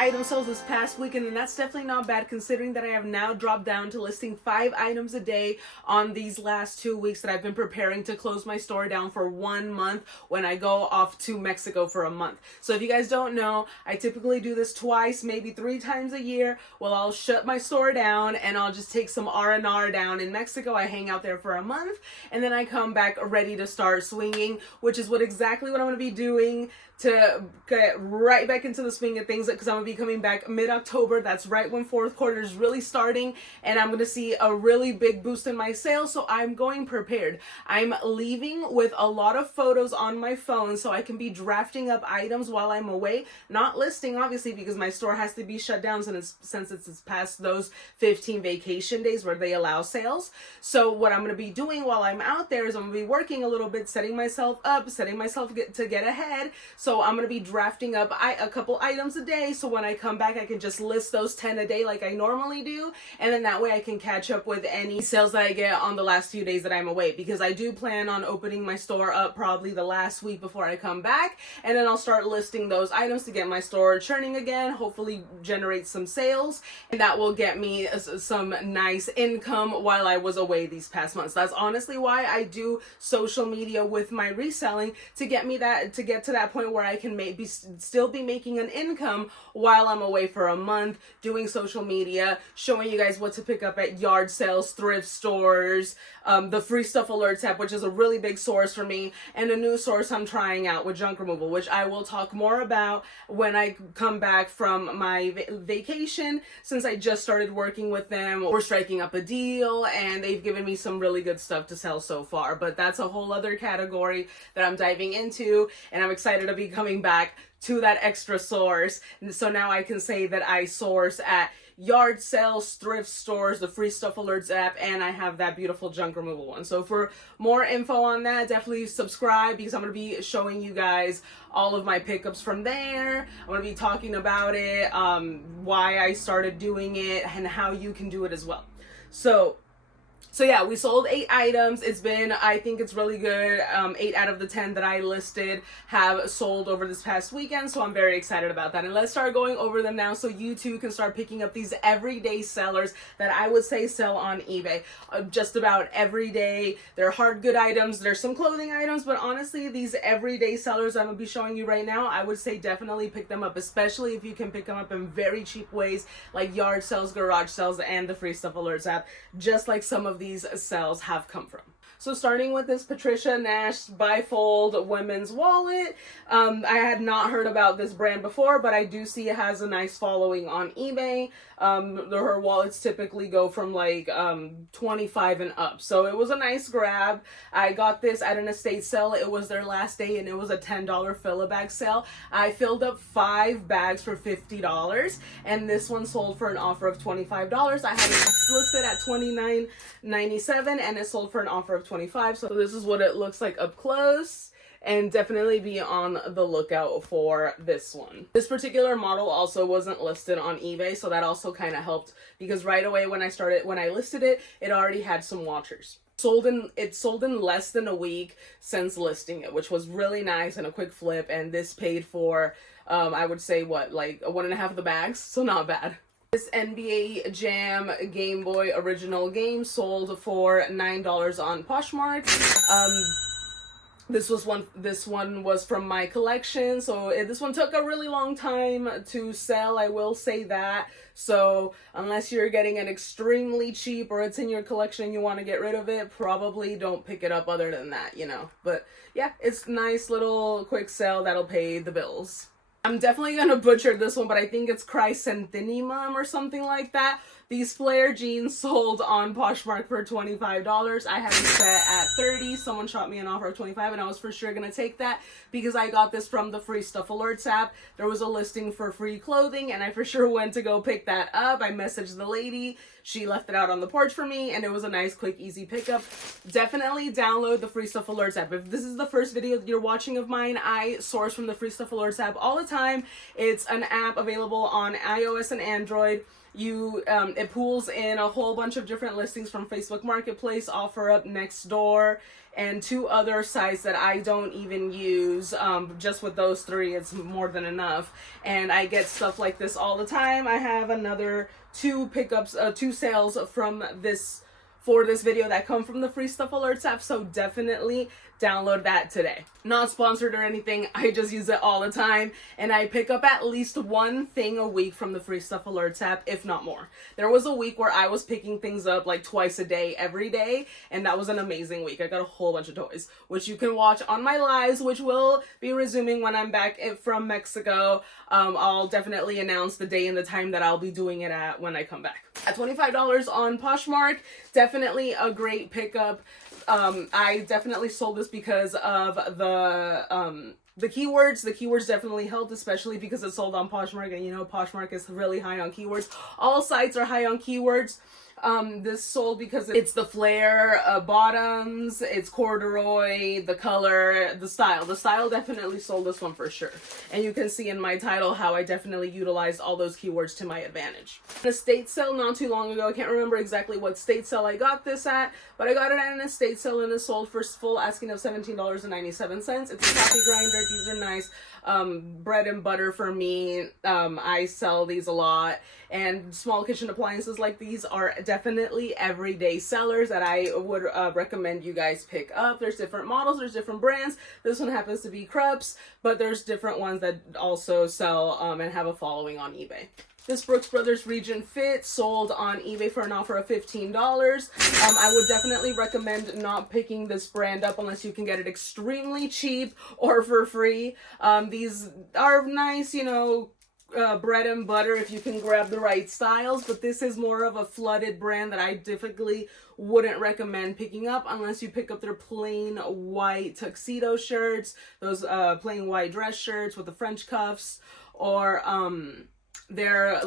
item sales this past weekend, and that's definitely not bad considering that I have now dropped down to listing 5 items a day on these last 2 weeks that I've been preparing to close my store down for 1 month when I go off to Mexico for a month. So if you guys don't know, I typically do this twice, maybe 3 times a year. Well, I'll shut my store down and I'll just take some R&R down in Mexico. I hang out there for a month and then I come back ready to start swinging, which is exactly what I'm going to be doing to get right back into the swing of things, because I'm going to be coming back mid-October. That's right when fourth quarter is really starting, and I'm going to see a really big boost in my sales, so I'm going prepared. I'm leaving with a lot of photos on my phone so I can be drafting up items while I'm away, not listing obviously because my store has to be shut down since it's past those 15 vacation days where they allow sales. So what I'm going to be doing while I'm out there is I'm going to be working a little bit, setting myself up, to get ahead. So I'm going to be drafting up a couple items a day, so when I come back I can just list those 10 a day like I normally do, and then that way I can catch up with any sales that I get on the last few days that I'm away, because I do plan on opening my store up probably the last week before I come back, and then I'll start listing those items to get my store churning again, hopefully generate some sales, and that will get me some nice income while I was away these past months. That's honestly why I do social media with my reselling, to get to that point where I can maybe still be making an income while I'm away for a month, doing social media, showing you guys what to pick up at yard sales, thrift stores, the free stuff alerts app, which is a really big source for me, and a new source I'm trying out with junk removal, which I will talk more about when I come back from my vacation, since I just started working with them. We're striking up a deal and they've given me some really good stuff to sell so far, but that's a whole other category that I'm diving into, and I'm excited to be coming back to that extra source. And so now I can say that I source at yard sales, thrift stores, the free stuff alerts app, and I have that beautiful junk removal one. So for more info on that, definitely subscribe, because I'm going to be showing you guys all of my pickups from there. I'm going to be talking about it, why I started doing it, and how you can do it as well. So yeah, we sold 8 items. I think it's really good. 8 out of the 10 that I listed have sold over this past weekend, so I'm very excited about that. And let's start going over them now so you too can start picking up these everyday sellers that I would say sell on eBay. Just about every day. They're hard good items. There's some clothing items, but honestly, these everyday sellers I'm going to be showing you right now, I would say definitely pick them up, especially if you can pick them up in very cheap ways like yard sales, garage sales, and the free stuff alerts app, just like some of these sales have come from. So starting with this Patricia Nash bifold women's wallet. I had not heard about this brand before, but I do see it has a nice following on eBay. Her wallets typically go from like $25 and up. So it was a nice grab. I got this at an estate sale. It was their last day and it was a $10 fill-a-bag sale. I filled up 5 bags for $50, and this one sold for an offer of $25. I had it listed at $29.97 and it sold for an offer of $25. So this is what it looks like up close, and definitely be on the lookout for this one. This particular model also wasn't listed on eBay, so that also kind of helped, because right away when I listed it, it already had some watchers. It sold in less than a week since listing it, which was really nice and a quick flip, and this paid for I would say like 1.5 of the bags, so not bad. This NBA Jam Game Boy original game sold for $9 on Poshmark. This one was from my collection, so this one took a really long time to sell, I will say that. So unless you're getting it extremely cheap or it's in your collection and you want to get rid of it, probably don't pick it up other than that, you know. But yeah, it's nice little quick sell that'll pay the bills. I'm definitely going to butcher this one, but I think it's chrysanthemum or something like that. These flare jeans sold on Poshmark for $25. I had them set at $30. Someone shot me an offer of $25, and I was for sure going to take that because I got this from the free stuff alerts app. There was a listing for free clothing, and I for sure went to go pick that up. I messaged the lady. She left it out on the porch for me, and it was a nice, quick, easy pickup. Definitely download the free stuff alerts app. If this is the first video that you're watching of mine, I source from the free stuff alerts app all the time. It's an app available on iOS and Android. It pulls in a whole bunch of different listings from Facebook Marketplace, OfferUp, Nextdoor, and 2 other sites that I don't even use. Just with those 3, it's more than enough. And I get stuff like this all the time. I have another 2 sales from for this video that come from the Free Stuff Alerts app, so definitely download that today. Not sponsored or anything, I just use it all the time, and I pick up at least 1 thing a week from the Free Stuff Alerts app, if not more. There was a week where I was picking things up like twice a day, every day, and that was an amazing week. I got a whole bunch of toys, which you can watch on my lives, which will be resuming when I'm back from Mexico. I'll definitely announce the day and the time that I'll be doing it at when I come back. At $25 on Poshmark, definitely a great pickup. I definitely sold this because of the keywords. The keywords definitely helped, especially because it's sold on Poshmark, and you know Poshmark is really high on keywords. All sites are high on keywords. This sold because it's the flare bottoms, it's corduroy, the color, the style. The style definitely sold this one for sure. And you can see in my title how I definitely utilized all those keywords to my advantage. An estate sale not too long ago, I can't remember exactly what state sale I got this at, but I got it at an estate sale and it sold for full asking of $17.97. It's a coffee grinder. These are nice. Bread and butter for me. I sell these a lot, and small kitchen appliances like these are definitely everyday sellers that I would recommend you guys pick up. There's different models, there's different brands. This one happens to be Krups, but there's different ones that also sell and have a following on eBay. This Brooks Brothers Region Fit sold on eBay for an offer of $15. I would definitely recommend not picking this brand up unless you can get it extremely cheap or for free. These are nice, you know, bread and butter if you can grab the right styles, but this is more of a flooded brand that I typically wouldn't recommend picking up unless you pick up their plain white tuxedo shirts, those plain white dress shirts with the French cuffs, or their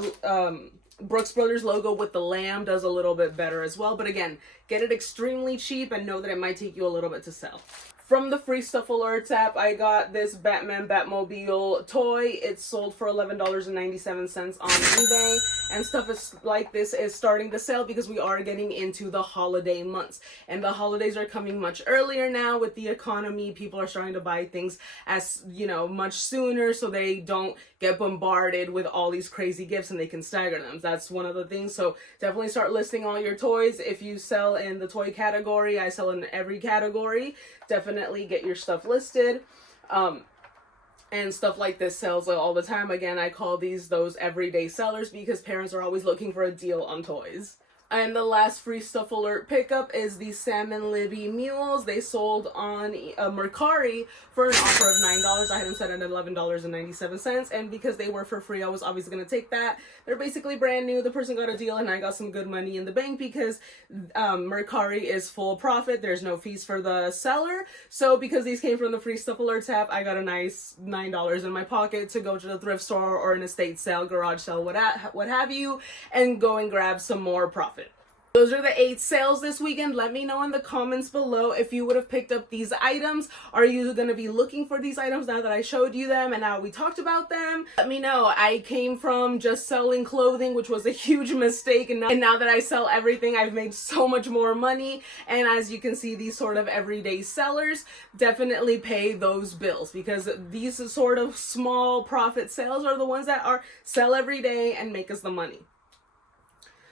Brooks Brothers logo with the lamb does a little bit better as well. But again, get it extremely cheap and know that it might take you a little bit to sell. From the Free Stuff Alerts app, I got this Batman Batmobile toy. It's sold for $11.97 on eBay, and stuff like this is starting to sell because we are getting into the holiday months, and the holidays are coming much earlier now with the economy. People are starting to buy things as, you know, much sooner so they don't get bombarded with all these crazy gifts and they can stagger them. That's one of the things. So definitely start listing all your toys. If you sell in the toy category, I sell in every category. Definitely get your stuff listed. And stuff like this sells all the time. Again, I call those everyday sellers because parents are always looking for a deal on toys. And the last Free Stuff Alert pickup is the Salmon Libby mules. They sold on Mercari for an offer of $9. I had them set at $11.97, and because they were for free, I was obviously going to take that. They're basically brand new. The person got a deal, and I got some good money in the bank because Mercari is full profit. There's no fees for the seller. So because these came from the Free Stuff Alerts app, I got a nice $9 in my pocket to go to the thrift store or an estate sale, garage sale, what have you, and go and grab some more profit. Those are the 8 sales this weekend. Let me know in the comments below if you would have picked up these items. Are you going to be looking for these items now that I showed you them and now we talked about them? Let me know. I came from just selling clothing, which was a huge mistake, and now that I sell everything, I've made so much more money. And as you can see, these sort of everyday sellers definitely pay those bills, because these sort of small profit sales are the ones that sell every day and make us the money.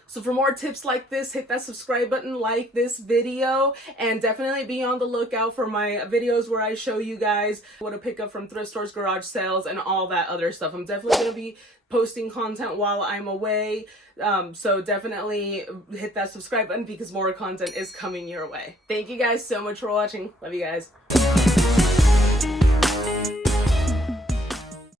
So for more tips like this, hit that subscribe button, like this video, and definitely be on the lookout for my videos where I show you guys what to pick up from thrift stores, garage sales, and all that other stuff. I'm definitely going to be posting content while I'm away, so definitely hit that subscribe button because more content is coming your way. Thank you guys so much for watching. Love you guys.